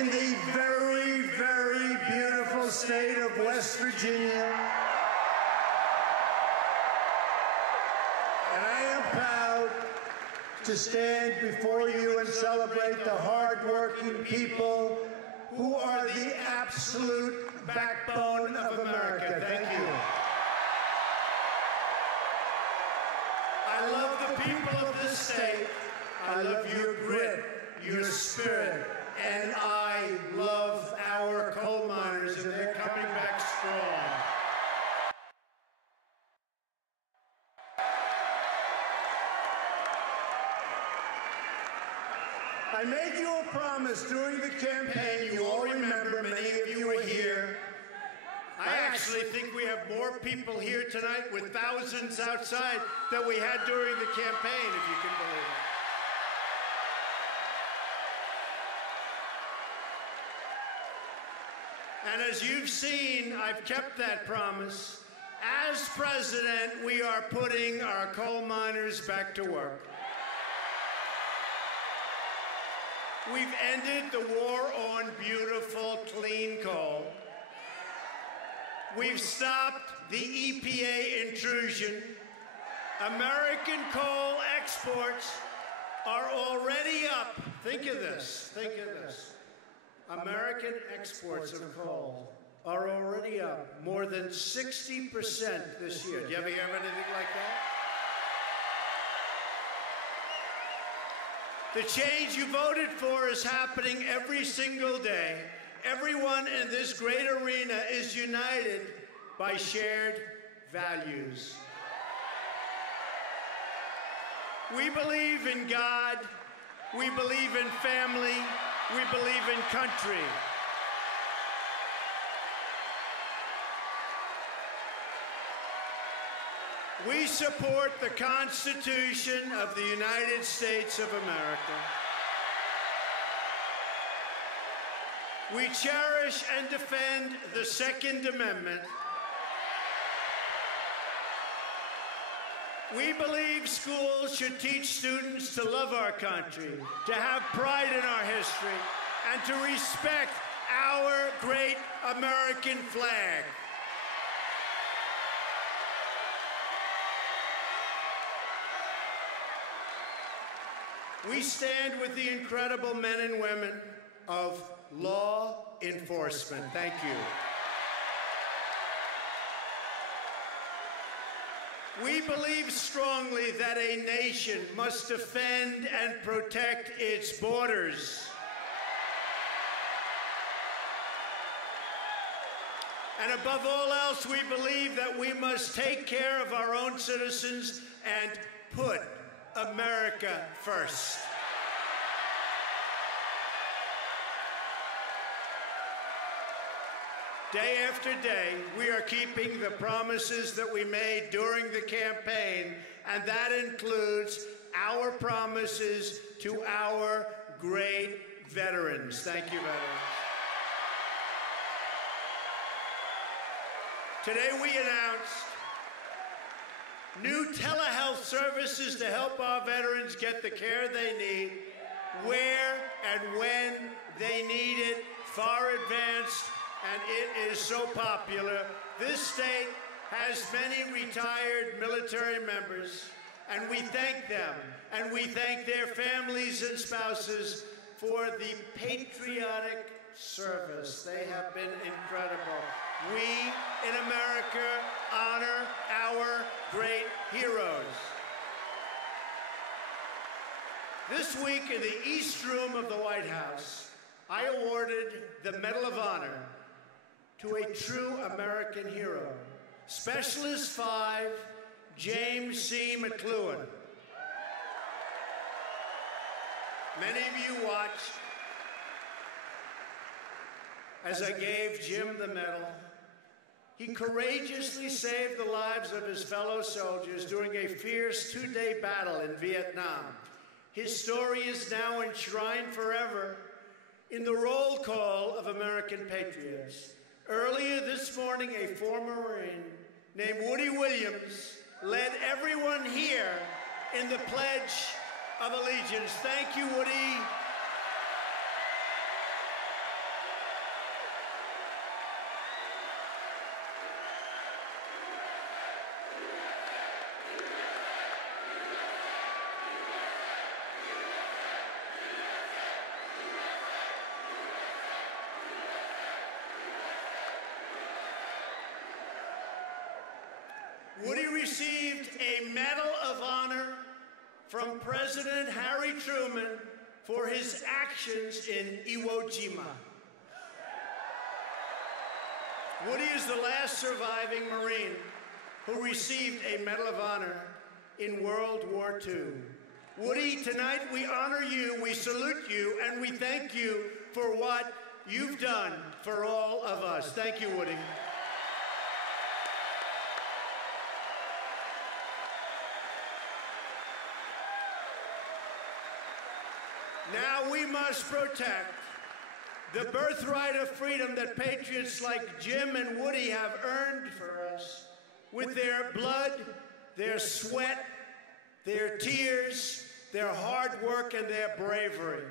in the very, very beautiful state of West Virginia. And I am proud to stand before you and celebrate the hardworking people who are the absolute backbone of America. Thank you. I love the people of this state. I love your grit, your spirit, and I love our coal miners, and they're coming back strong. I made you a promise during the campaign. You all remember, many of you were here. I actually think we have more people here tonight with thousands outside than we had during the campaign, if you can believe it. And as you've seen, I've kept that promise. As president, we are putting our coal miners back to work. We've ended the war on beautiful, clean coal. We've stopped the EPA intrusion. American coal exports are already up. Think of this, think of this. American exports of coal are already up more than 60% this year. Do you ever hear of anything like that? The change you voted for is happening every single day. Everyone in this great arena is united by shared values. We believe in God. We believe in family. We believe in country. We support the Constitution of the United States of America. We cherish and defend the Second Amendment. We believe schools should teach students to love our country, to have pride in our history, and to respect our great American flag. We stand with the incredible men and women of law enforcement. Thank you. We believe strongly that a nation must defend and protect its borders. And above all else, we believe that we must take care of our own citizens and put America first. Day after day, we are keeping the promises that we made during the campaign, and that includes our promises to our great veterans. Thank you, veterans. Today we announced new telehealth services to help our veterans get the care they need, where and when they need it, far advanced, and it is so popular. This state has many retired military members, and we thank them, and we thank their families and spouses for the patriotic service. They have been incredible. We in America honor our great heroes. This week in the East Room of the White House, I awarded the Medal of Honor to a true American hero, Specialist 5, James C. McCloughan. Many of you watched as I gave Jim the medal. He courageously saved the lives of his fellow soldiers during a fierce two-day battle in Vietnam. His story is now enshrined forever in the roll call of American patriots. Earlier this morning, a former Marine named Woody Williams led everyone here in the Pledge of Allegiance. Thank you, Woody. received a Medal of Honor from President Harry Truman for his actions in Iwo Jima. Woody is the last surviving Marine who received a Medal of Honor in World War II. Woody, tonight we honor you, we salute you, and we thank you for what you've done for all of us. Thank you, Woody. Now we must protect the birthright of freedom that patriots like Jim and Woody have earned for us with their blood, their sweat, their tears, their hard work, and their bravery.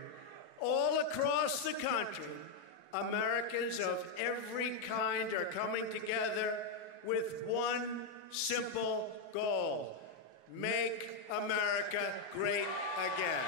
All across the country, Americans of every kind are coming together with one simple goal: make America great again.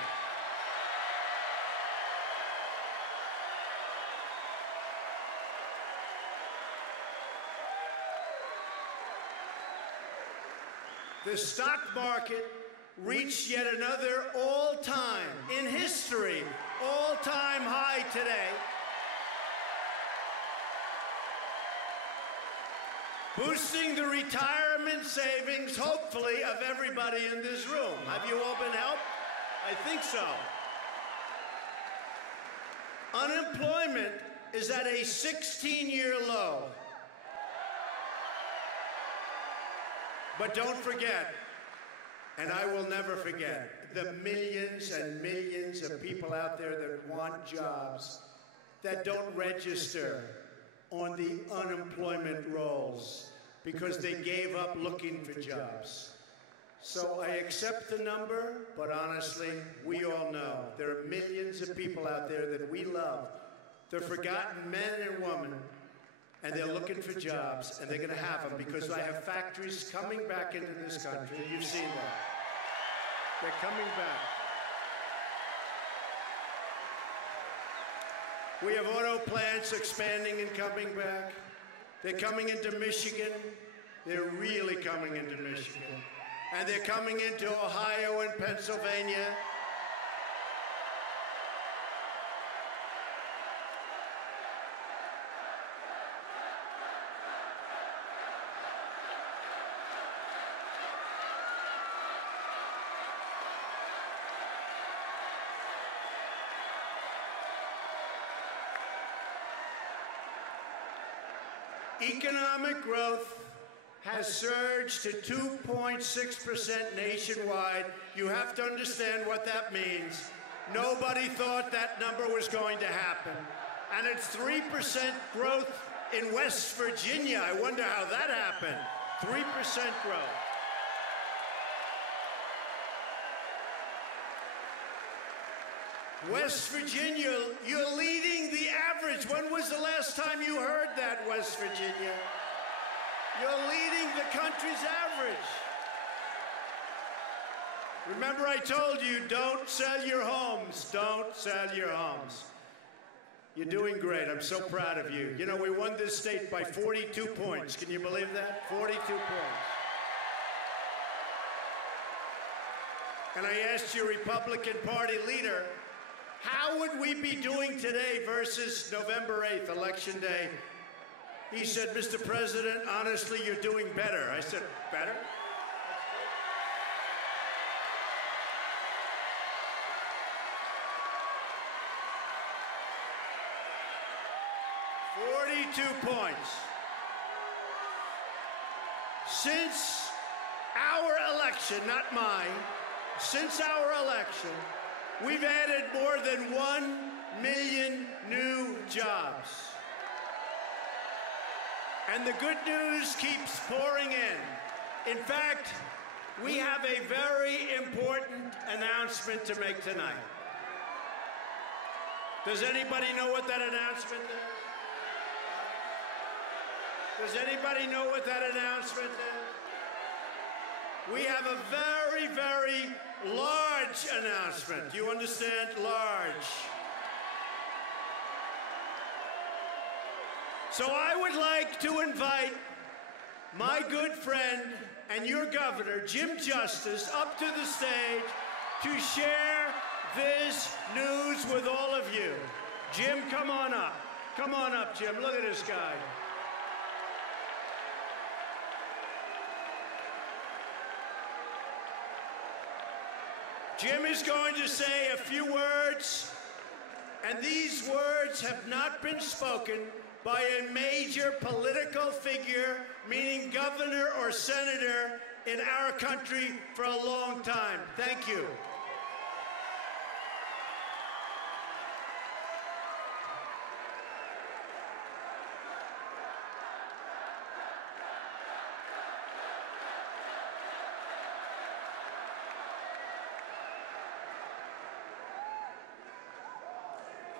The stock market reached yet another all-time, in history, all-time high today. Boosting the retirement savings, hopefully, of everybody in this room. Have you all been helped? I think so. Unemployment is at a 16-year low. But don't forget, and I will never forget, the millions and millions of people out there that want jobs that don't register on the unemployment rolls because they gave up looking for jobs. So I accept the number, but honestly, we all know there are millions of people out there that we love. They're forgotten men and women, and they're looking for jobs, and they're going to have them because I have factories coming back into this country. You've seen that. They're coming back. We have auto plants expanding and coming back. They're coming into Michigan. They're really coming into Michigan. And they're coming into Ohio and Pennsylvania. Economic growth has surged to 2.6% nationwide. You have to understand what that means. Nobody thought that number was going to happen. And it's 3% growth in West Virginia. I wonder how that happened. 3% growth. West Virginia, you're leading the average. When was the last time you heard that, West Virginia? You're leading the country's average. Remember I told you, don't sell your homes. Don't sell your homes. You're doing great. I'm so proud of you. You know, we won this state by 42 points. Can you believe that? 42 points. And I asked your Republican Party leader, how would we be doing today versus November 8th, Election Day? He said, Mr. President, honestly, you're doing better. I said, better? 42 points. Since our election, not mine, since our election, we've added more than 1 million new jobs. And the good news keeps pouring in. In fact, we have a very important announcement to make tonight. Does anybody know what that announcement is? Does anybody know what that announcement is? We have a very, very large announcement. You understand? Large. So I would like to invite my good friend and your governor, Jim Justice, up to the stage to share this news with all of you. Jim, come on up. Come on up, Jim. Look at this guy. Jim is going to say a few words, and these words have not been spoken by a major political figure, meaning governor or senator, in our country for a long time. Thank you.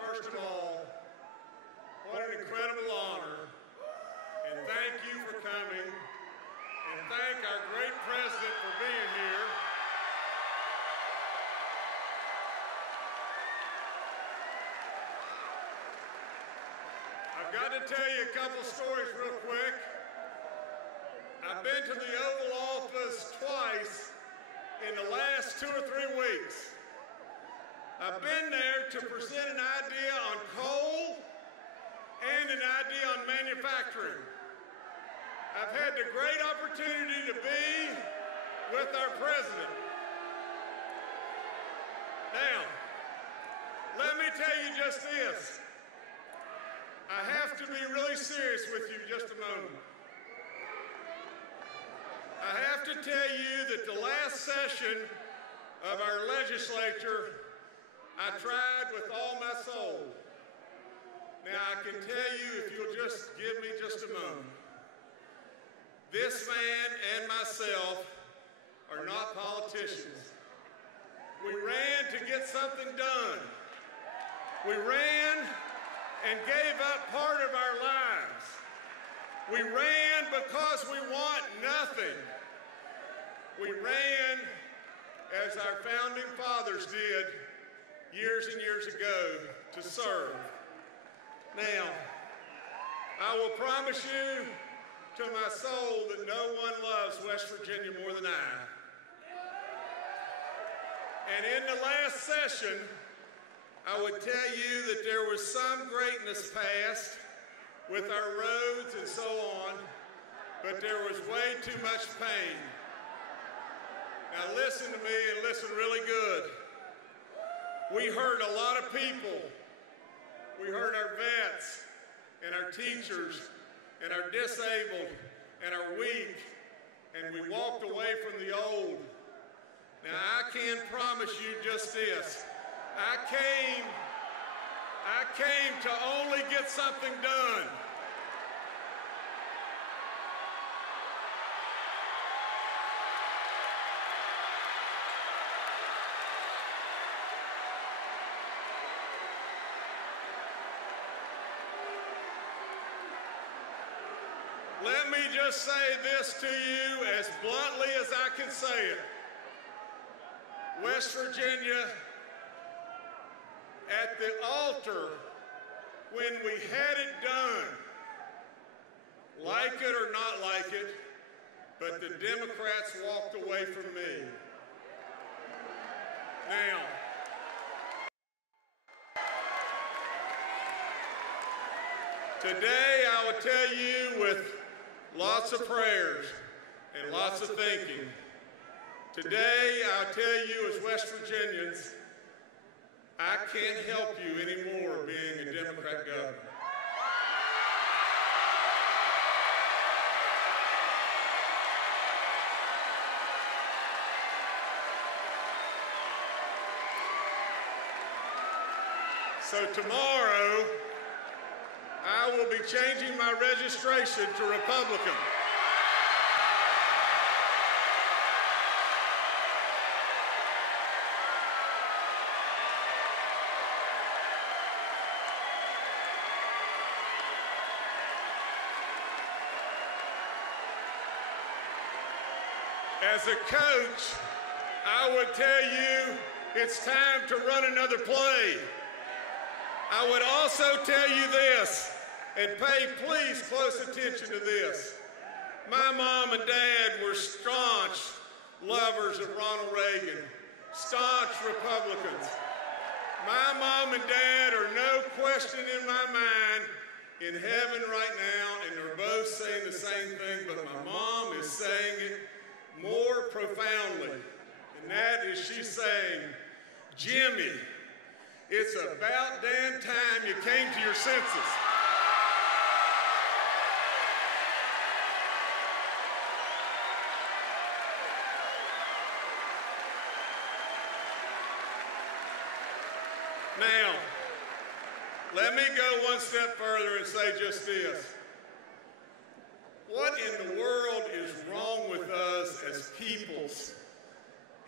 First of all, what an incredible honor, and thank you for coming, and thank our great president for being here. I've got to tell you a couple stories real quick. I've been to the Oval Office twice in the last 2 or 3 weeks. I've been there to present an idea on coal and an idea on manufacturing. I've had the great opportunity to be with our president. Now, let me tell you just this. I have to be really serious with you just a moment. I have to tell you that the last session of our legislature, I tried with all my soul. Now, I can tell you, if you'll just give me just a moment, this man and myself are not politicians. We ran to get something done. We ran and gave up part of our lives. We ran because we want nothing. We ran as our founding fathers did years and years ago, to serve. Now, I will promise you to my soul that no one loves West Virginia more than I. And in the last session, I would tell you that there was some greatness passed with our roads and so on, but there was way too much pain. Now listen to me and listen really good. We hurt a lot of people. We hurt our vets and our teachers and our disabled and our weak, and we walked away from the old. Now I can promise you just this. I came to only get something done. Let me just say this to you as bluntly as I can say it. West Virginia, at the altar, when we had it done, like it or not like it, but the Democrats walked away from me. Now, today I will tell you with lots of prayers and lots of thinking. Today, I'll tell you as West Virginians, I can't help you anymore being a Democrat governor. So tomorrow, I will be changing my registration to Republican. As a coach, I would tell you it's time to run another play. I would also tell you this, and pay please close attention to this. My mom and dad were staunch lovers of Ronald Reagan, staunch Republicans. My mom and dad are no question in my mind in heaven right now, and they're both saying the same thing, but my mom is saying it more profoundly, and that is she's saying, Jimmy, it's about damn time you came to your senses. Now, let me go one step further and say just this. What in the world is wrong with us as peoples?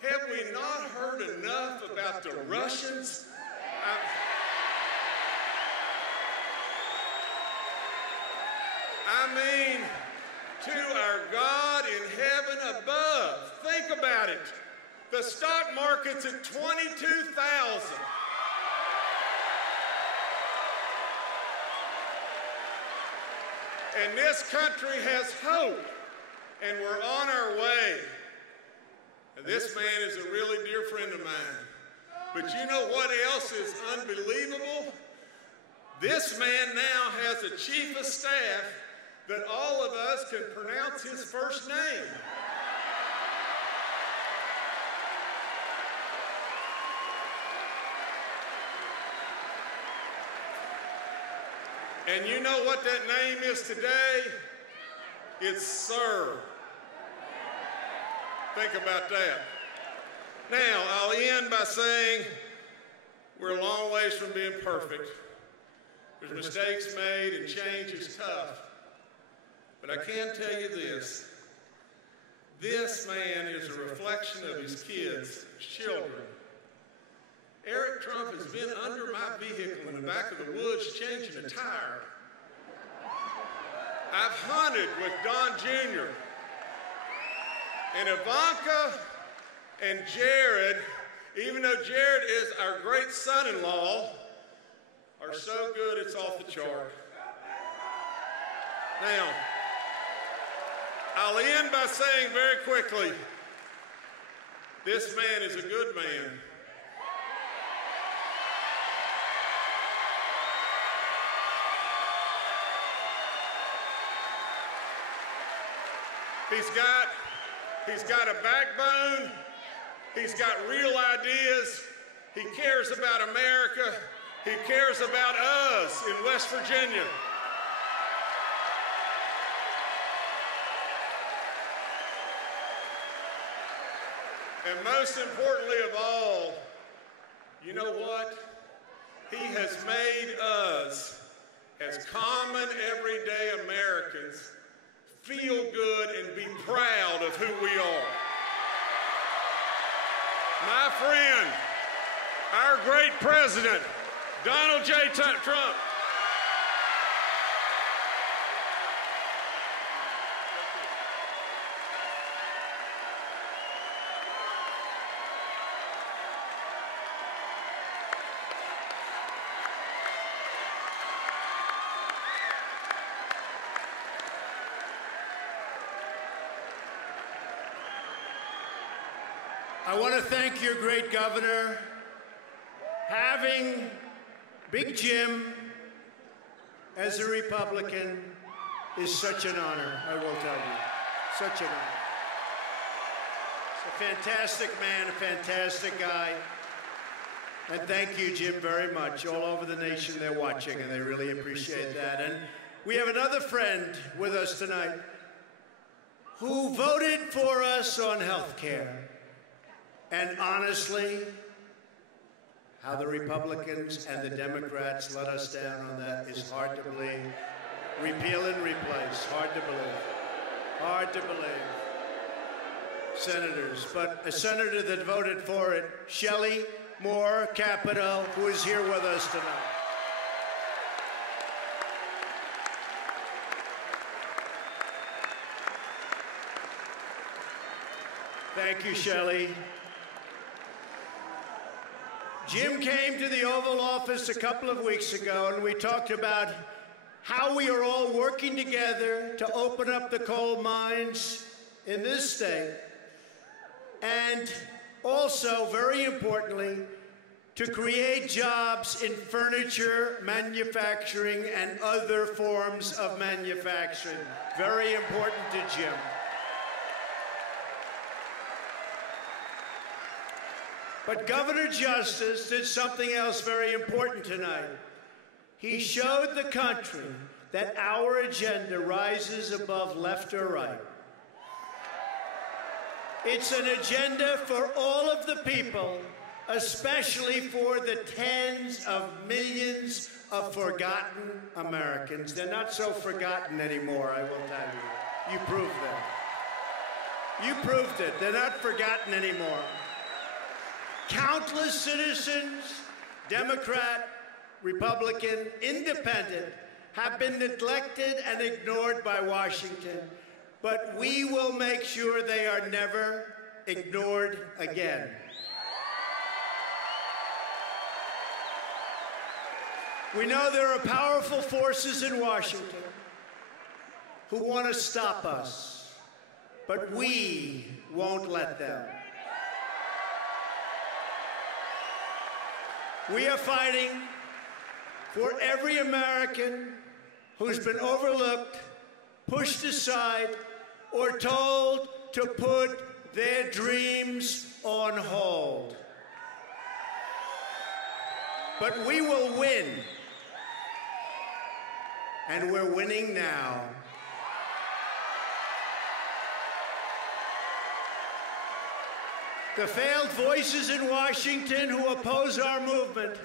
Have we not heard enough about the Russians? I mean, to our God in heaven above. Think about it. The stock market's at 22,000. And this country has hope, and we're on our way. And this man is a really dear friend of mine. But you know what else is unbelievable? This man now has a chief of staff that all of us can pronounce his first name. And you know what that name is today? It's Sir. Think about that. Now, I'll end by saying we're a long ways from being perfect. There's mistakes made and change is tough. But I can tell you this. This man is a reflection of his kids, his children. Eric Trump has been under my vehicle in the back of the woods changing a tire. I've hunted with Don Jr. And Ivanka and Jared, even though Jared is our great son-in-law, are so good it's off the chart. Now, I'll end by saying very quickly, this man is a good man. He's got a backbone. He's got real ideas. He cares about America. He cares about us in West Virginia. And most importantly of all, you know what? He has made us, as common everyday Americans, feel good and be proud of who we are. My friend, our great president, Donald J. Trump. I want to thank your great governor. Having Big Jim as a Republican is such an honor, I will tell you. Such an honor. He's a fantastic man, a fantastic guy. And thank you, Jim, very much. All over the nation, they're watching, and they really appreciate that. And we have another friend with us tonight who voted for us on health care. And honestly, how the Republicans and the Democrats let us down on that is hard to believe. Repeal and replace, hard to believe. Hard to believe. Senators, but a senator that voted for it, Shelley Moore Capito, who is here with us tonight. Thank you, Shelley. Jim came to the Oval Office a couple of weeks ago, and we talked about how we are all working together to open up the coal mines in this state, and also, very importantly, to create jobs in furniture manufacturing and other forms of manufacturing. Very important to Jim. But Governor Justice did something else very important tonight. He showed the country that our agenda rises above left or right. It's an agenda for all of the people, especially for the tens of millions of forgotten Americans. They're not so forgotten anymore, I will tell you. You proved that. You proved it. They're not forgotten anymore. Countless citizens, Democrat, Republican, Independent, have been neglected and ignored by Washington, but we will make sure they are never ignored again. We know there are powerful forces in Washington who want to stop us, but we won't let them. We are fighting for every American who's been overlooked, pushed aside, or told to put their dreams on hold. But we will win, and we're winning now. The failed voices in Washington who oppose our movement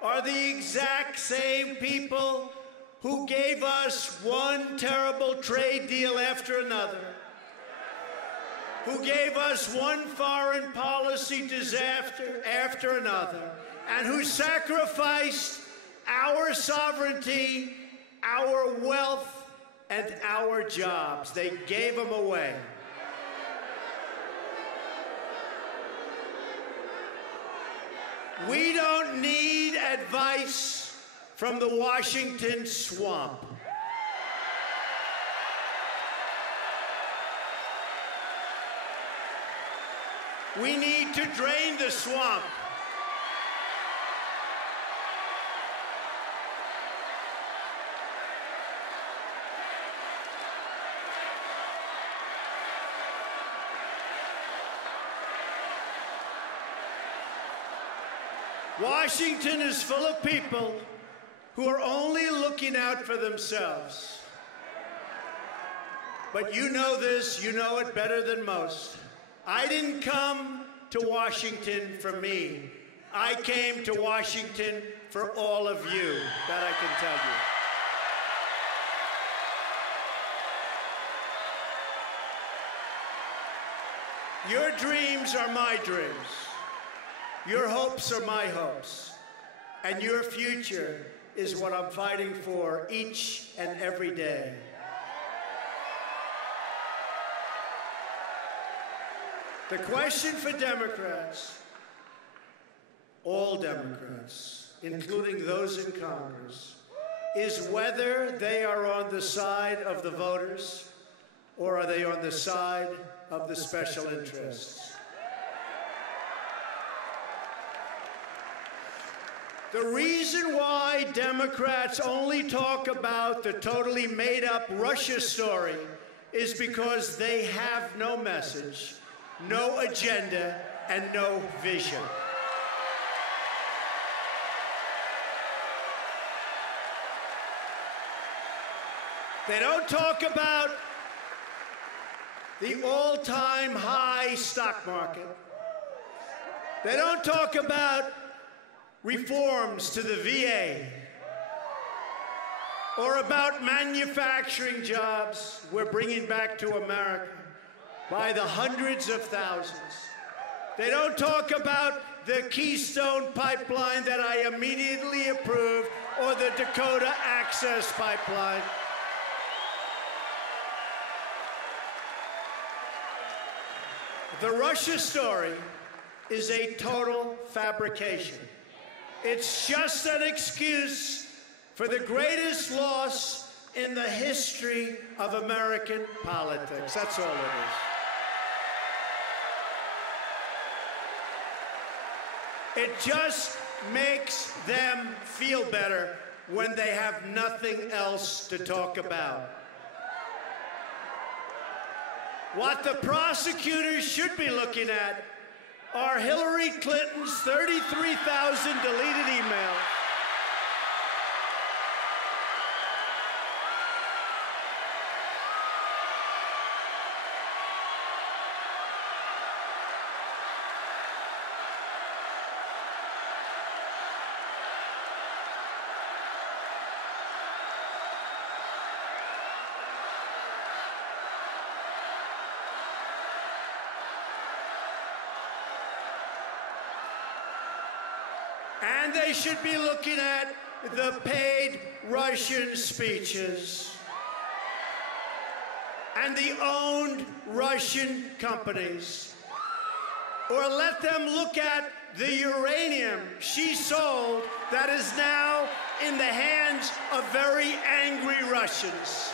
are the exact same people who gave us one terrible trade deal after another, who gave us one foreign policy disaster after another, and who sacrificed our sovereignty, our wealth, and our jobs. They gave them away. We don't need advice from the Washington swamp. We need to drain the swamp. Washington is full of people who are only looking out for themselves. But you know this, you know it better than most. I didn't come to Washington for me. I came to Washington for all of you, that I can tell you. Your dreams are my dreams. Your hopes are my hopes, and your future is what I'm fighting for each and every day. The question for Democrats, all Democrats, including those in Congress, is whether they are on the side of the voters or are they on the side of the special interests. The reason why Democrats only talk about the totally made-up Russia story is because they have no message, no agenda, and no vision. They don't talk about the all-time high stock market. They don't talk about reforms to the VA, or about manufacturing jobs we're bringing back to America by the hundreds of thousands. They don't talk about the Keystone Pipeline that I immediately approved, or the Dakota Access Pipeline. The Russia story is a total fabrication. It's just an excuse for the greatest loss in the history of American politics. That's all it is. It just makes them feel better when they have nothing else to talk about. What the prosecutors should be looking at are Hillary Clinton's 33,000 deleted emails, and they should be looking at the paid Russian speeches and the owned Russian companies. Or let them look at the uranium she sold that is now in the hands of very angry Russians.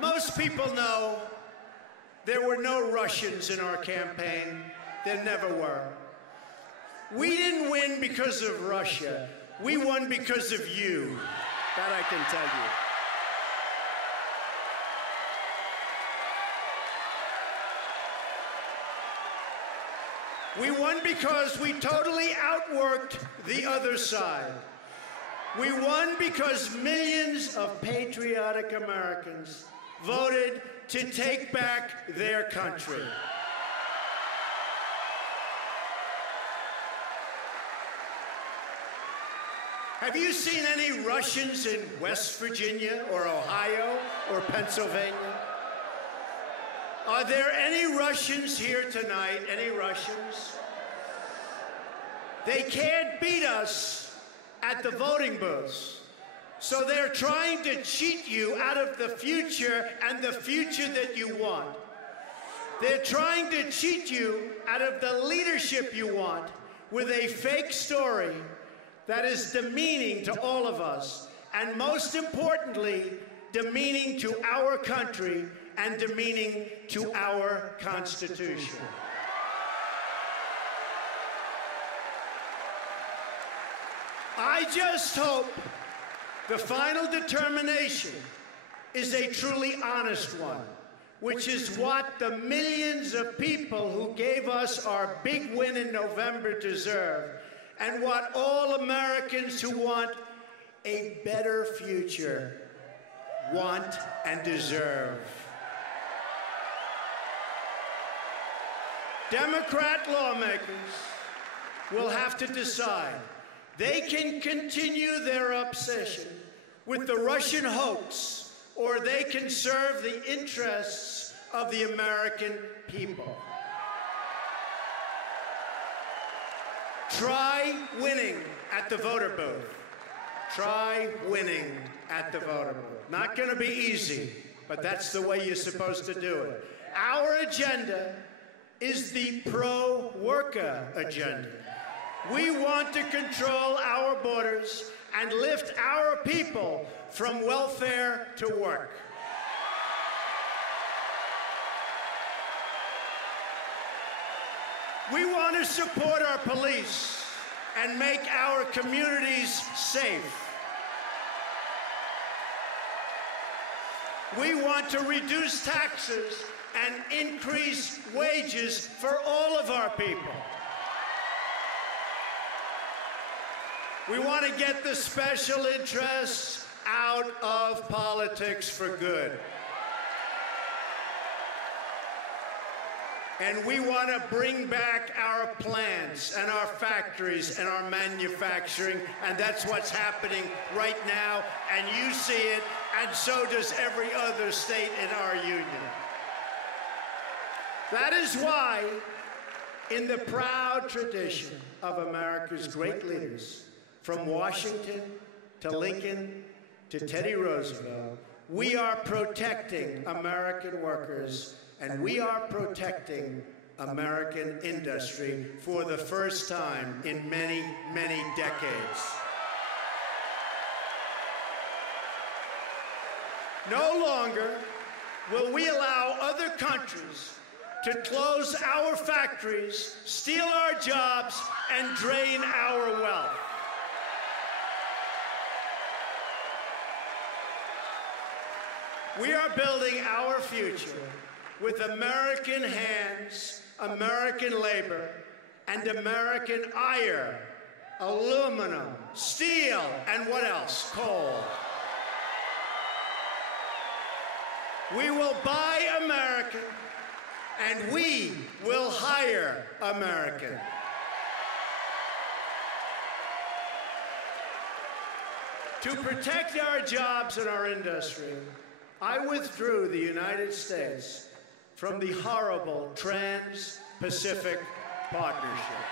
Most people know there were no Russians in our campaign. There never were. We didn't win because of Russia. We won because of you. That I can tell you. We won because we totally outworked the other side. We won because millions of patriotic Americans voted to take back their country. Have you seen any Russians in West Virginia or Ohio or Pennsylvania? Are there any Russians here tonight? Any Russians? They can't beat us at the voting booths. So they're trying to cheat you out of the future and the future that you want. They're trying to cheat you out of the leadership you want with a fake story that is demeaning to all of us, and most importantly, demeaning to our country and demeaning to our Constitution. I just hope the final determination is a truly honest one, which is what the millions of people who gave us our big win in November deserve, and what all Americans who want a better future want and deserve. Democrat lawmakers will have to decide. They can continue their obsession with the Russian hoax, or they can serve the interests of the American people. Try winning at the voter booth. Try winning at the voter booth. Not going to be easy, but that's the way you're supposed to do it. Our agenda is the pro-worker agenda. We want to control our borders and lift our people from welfare to work. We want to support our police and make our communities safe. We want to reduce taxes and increase wages for all of our people. We want to get the special interests out of politics for good. And we want to bring back our plants and our factories and our manufacturing, and that's what's happening right now, and you see it, and so does every other state in our union. That is why, in the proud tradition of America's great leaders, from Washington to Lincoln to Teddy Roosevelt, we are protecting American workers, and we are protecting American industry for the first time in many, many decades. No longer will we allow other countries to close our factories, steal our jobs, and drain our wealth. We are building our future with American hands, American labor, and American iron, aluminum, steel, and what else? Coal. We will buy American, and we will hire American. To protect our jobs and our industry, I withdrew the United States from the horrible Trans-Pacific Partnership.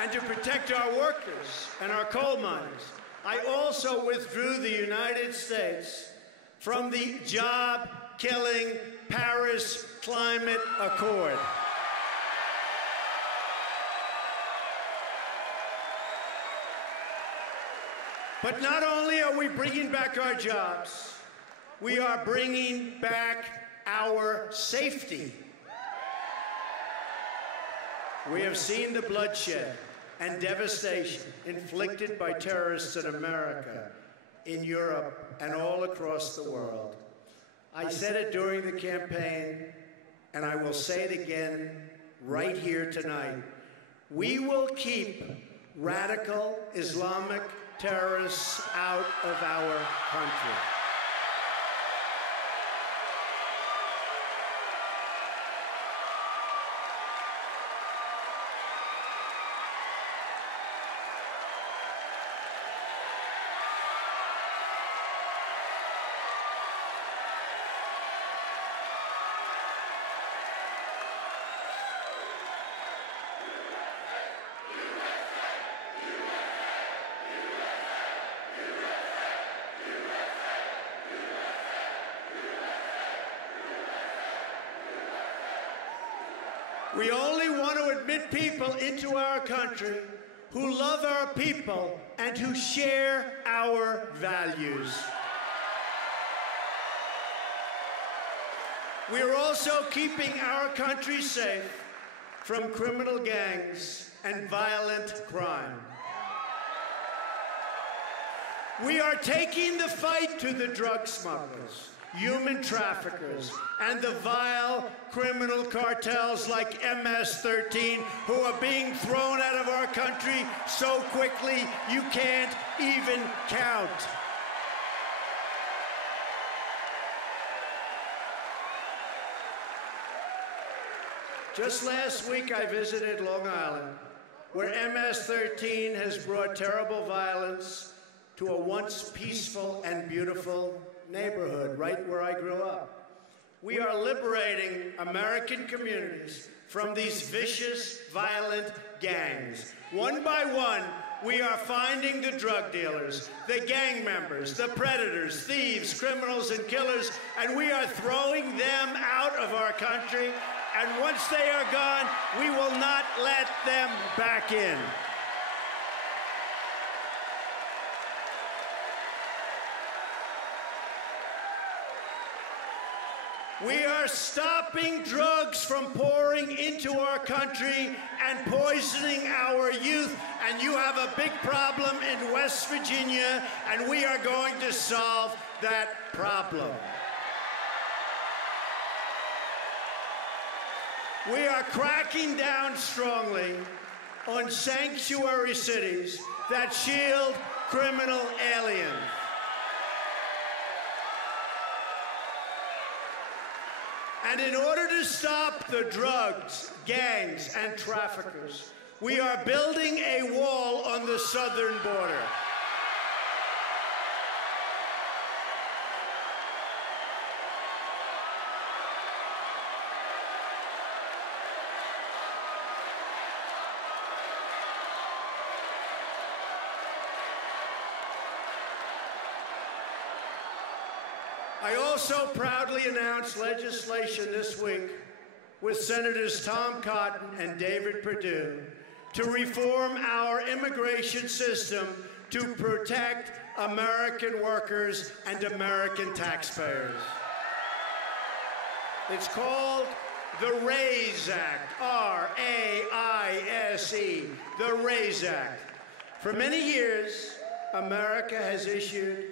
And to protect our workers and our coal miners, I also withdrew the United States from the job-killing Paris Climate Accord. But not only are we bringing back our jobs, we are bringing back our safety. We have seen the bloodshed and devastation inflicted by terrorists in America, in Europe, and all across the world. I said it during the campaign, and I will say it again right here tonight. We will keep radical Islamic terrorists out of our country. We only want to admit people into our country who love our people and who share our values. We are also keeping our country safe from criminal gangs and violent crime. We are taking the fight to the drug smugglers, human traffickers, and the vile criminal cartels like MS-13 who are being thrown out of our country so quickly you can't even count. Just last week I visited Long Island, where MS-13 has brought terrible violence to a once peaceful and beautiful neighborhood right where I grew up. We are liberating American communities from these vicious, violent gangs. One by one, we are finding the drug dealers, the gang members, the predators, thieves, criminals, and killers, and we are throwing them out of our country. And once they are gone, we will not let them back in. We are stopping drugs from pouring into our country and poisoning our youth. And you have a big problem in West Virginia, and we are going to solve that problem. We are cracking down strongly on sanctuary cities that shield criminal aliens. And in order to stop the drugs, gangs, and traffickers, we are building a wall on the southern border. I also proudly announced legislation this week with Senators Tom Cotton and David Perdue to reform our immigration system to protect American workers and American taxpayers. It's called the RAISE Act, R-A-I-S-E, the RAISE Act. For many years, America has issued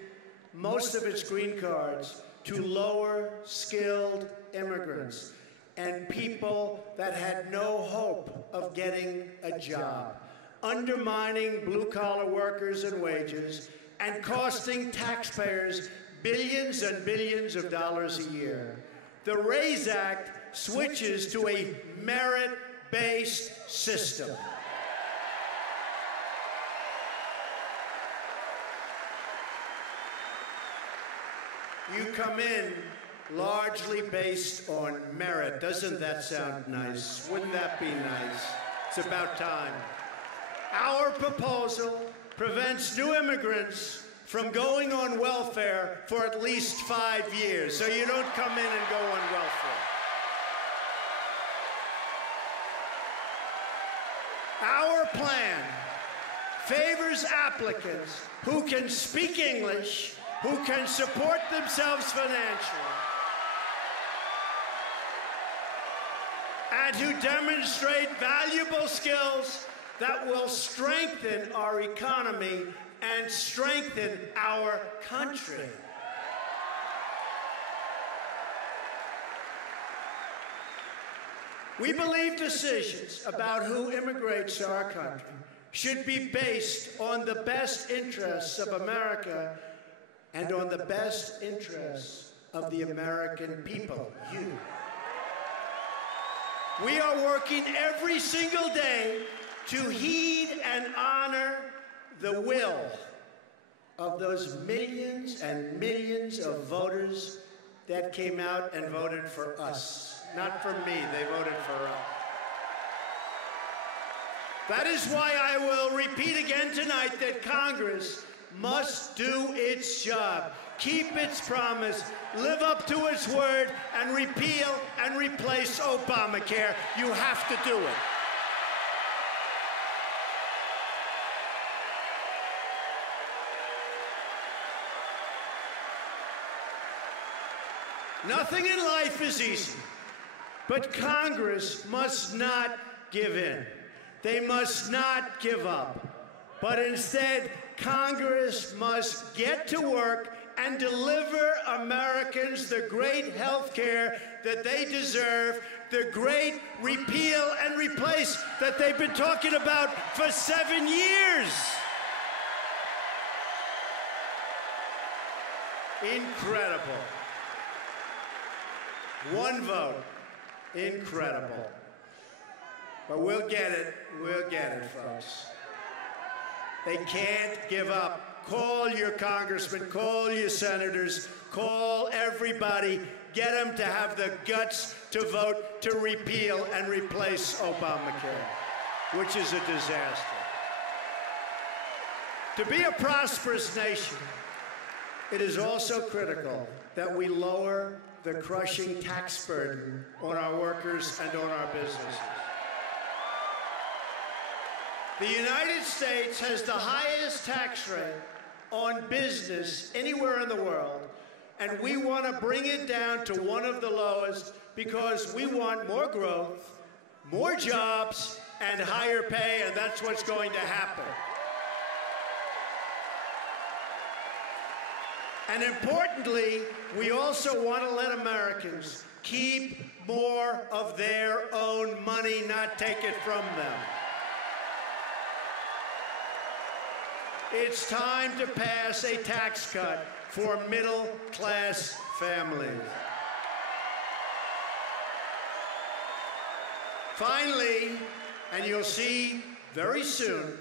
most of its green cards to lower-skilled immigrants and people that had no hope of getting a job, undermining blue-collar workers and wages and costing taxpayers billions and billions of dollars a year. The RAISE Act switches to a merit-based system. You come in largely based on merit. Doesn't that sound nice? Wouldn't that be nice? It's about time. Our proposal prevents new immigrants from going on welfare for at least 5 years, so you don't come in and go on welfare. Our plan favors applicants who can speak English, who can support themselves financially, and who demonstrate valuable skills that will strengthen our economy and strengthen our country. We believe decisions about who immigrates to our country should be based on the best interests of America and on the best interests of the American people, you. We are working every single day to heed and honor the will of those millions and millions of voters that came out and voted for us. Not for me, they voted for us. That is why I will repeat again tonight that Congress must do its job, keep its promise, live up to its word, and repeal and replace Obamacare. You have to do it. Nothing in life is easy, but Congress must not give in. They must not give up, but instead, Congress must get to work and deliver Americans the great health care that they deserve, the great repeal and replace that they've been talking about for 7 years. Incredible. One vote. Incredible. But we'll get it, folks. They can't give up. Call your congressmen, call your senators, call everybody. Get them to have the guts to vote to repeal and replace Obamacare, which is a disaster. To be a prosperous nation, it is also critical that we lower the crushing tax burden on our workers and on our businesses. The United States has the highest tax rate on business anywhere in the world, and we want to bring it down to one of the lowest because we want more growth, more jobs, and higher pay, and that's what's going to happen. And importantly, we also want to let Americans keep more of their own money, not take it from them. It's time to pass a tax cut for middle-class families. Finally, and you'll see very soon,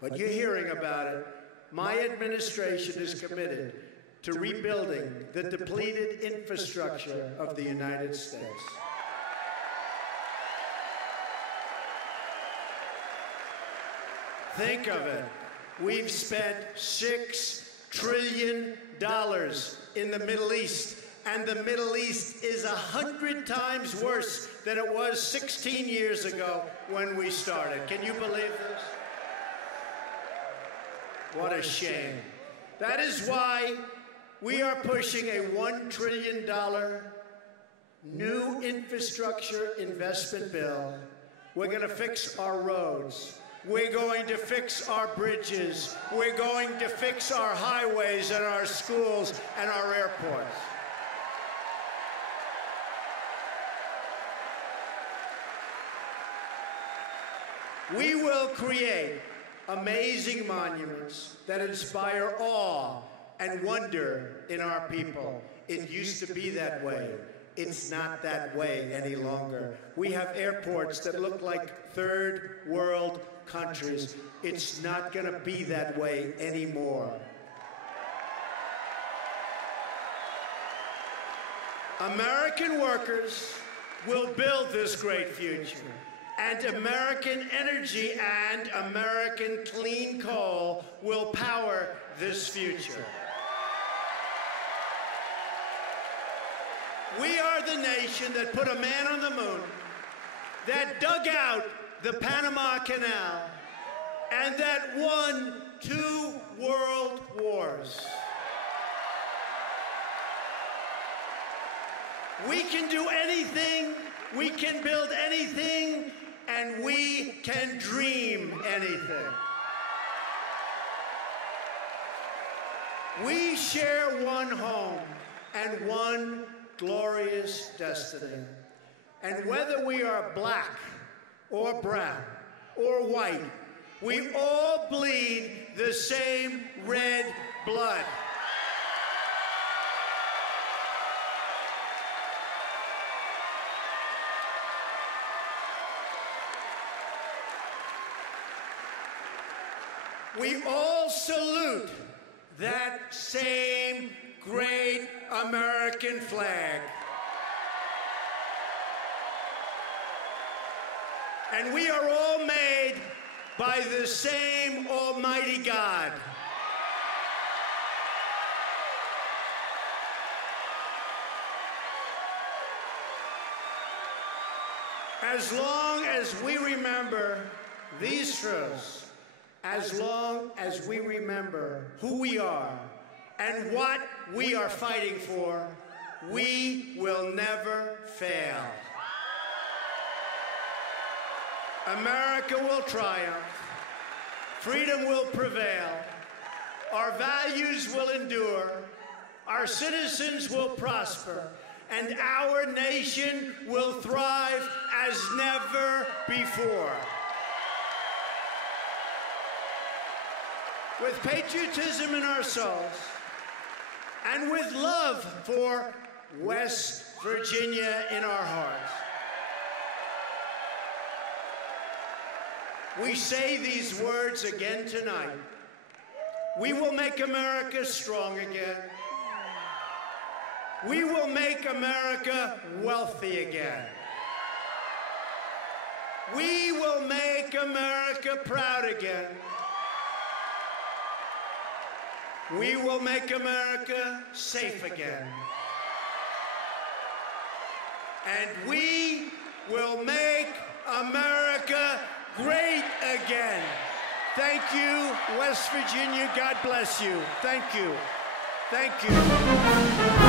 but you're hearing about it, my administration is committed to rebuilding the depleted infrastructure of the United States. Think of it. We've spent $6 trillion in the Middle East and the Middle East is 100 times worse than it was 16 years ago when we started. Can you believe this? What a shame. That is why we are pushing a $1 trillion new infrastructure investment bill. We're going to fix our roads. We're going to fix our bridges. We're going to fix our highways and our schools and our airports. We will create amazing monuments that inspire awe and wonder in our people. It used to be that way. It's not that way any longer. We have airports that look like third world countries. It's not going to be that way anymore. American workers will build this great future. And American energy and American clean coal will power this future. We are the nation that put a man on the moon, that dug out the Panama Canal, and that won 2 world wars. We can do anything, we can build anything, and we can dream anything. We share one home and one glorious destiny. And whether we are black or brown or white, we all bleed the same red blood. We all salute that same great American flag. And we are all made by the same Almighty God. As long as we remember these truths, as long as we remember who we are and what we are fighting for, we will never fail. America will triumph. Freedom will prevail. Our values will endure. Our citizens will prosper. And our nation will thrive as never before. With patriotism in our souls and with love for West Virginia in our hearts, we say these words again tonight. We will make America strong again. We will make America wealthy again. We will make America proud again. We will make America safe again. And we will make America great again. Thank you, West Virginia. God bless you. Thank you. Thank you.